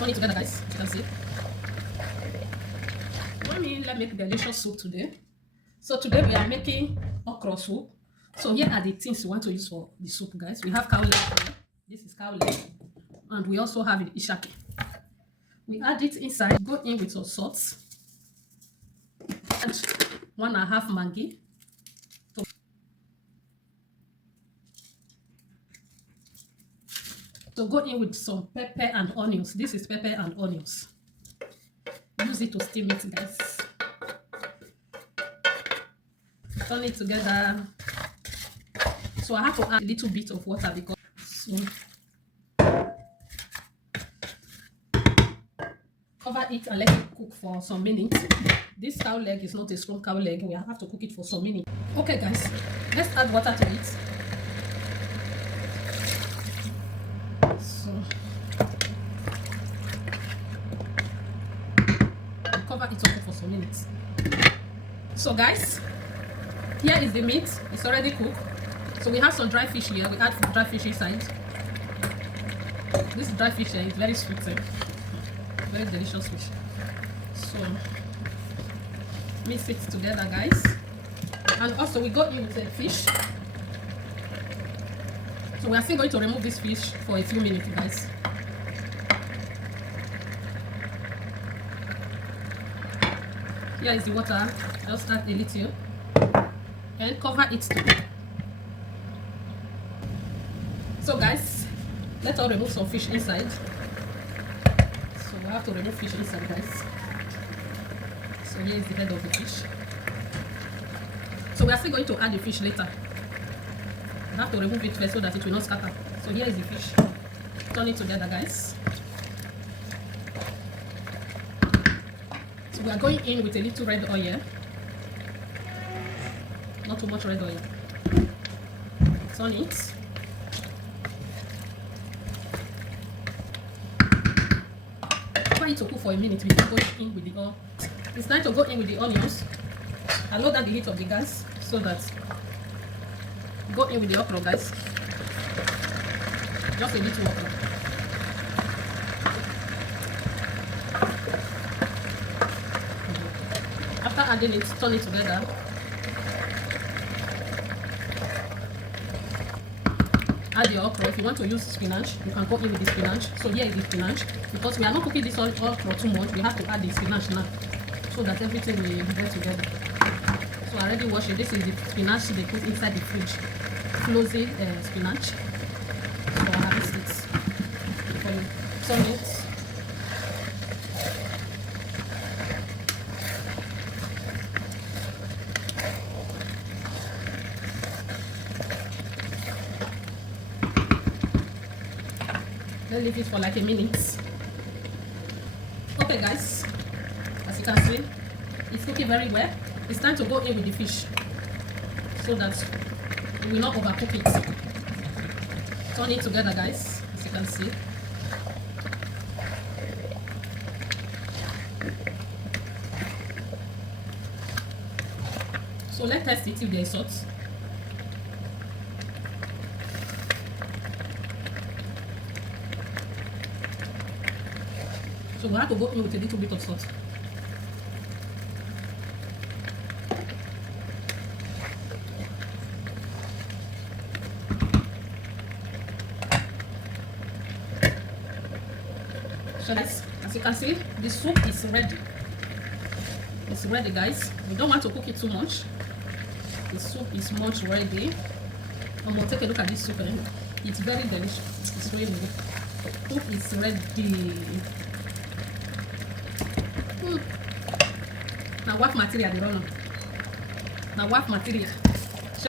Turn it together, guys. You can see. Let's make delicious soup today. So today we are making okra soup. So here are the things you want to use for the soup, guys. We have cow leg here. This is cow leg, and we also have the ishake. We add it inside. Go in with some salt and 1.5 Maggi. So go in with some pepper and onions. This is pepper and onions. Use it to steam it, guys. Turn it together. So I have to add a little bit of water because cover it and let it cook for some minutes. This cow leg is not a strong cow leg. We have to cook it for some minutes. Okay, guys, let's add water to it. Cover it up for some minutes. So guys, here is the meat. It's already cooked. So we have some dry fish here. We add dry fish inside. This dry fish here is very sweet, very delicious fish. So mix it together, guys. And also we got in with the fish. So we are still going to remove this fish for a few minutes, guys. Here is the water. Just add a little and cover it too. So guys, let's all remove some fish inside. So we have to remove fish inside, guys. So here is the head of the fish. So we are still going to add the fish later. We have to remove it first so that it will not scatter. So here is the fish. Turn it together, guys. We are going in with a little red oil, not too much red oil. Turn it. Try it to cook for a minute before going in with the oil. It's time to go in with the onions. I lower down the heat of the gas so that go in with the okra, guys. Just a little okra. After adding it, turn it together. Add your okra. If you want to use spinach, you can go in with the spinach. So here is the spinach. Because we are not cooking this okra too much, we have to add the spinach now so that everything will go together. So I already washed it. This is the spinach they put inside the fridge. Frozen spinach. So I have it. Turn it. Let's leave it for like a minute. Okay, guys, as you can see, it's cooking very well. It's time to go in with the fish so that we will not overcook it. Turn it together, guys, as you can see. So let's test it if there is salt. So we have to go in with a little bit of salt. So as you can see, the soup is ready. It's ready, guys. We don't want to cook it too much. The soup is much ready. I'm gonna take a look at this soup. It's very delicious. It's really good. Soup is ready. Now what material they run on? Now what material?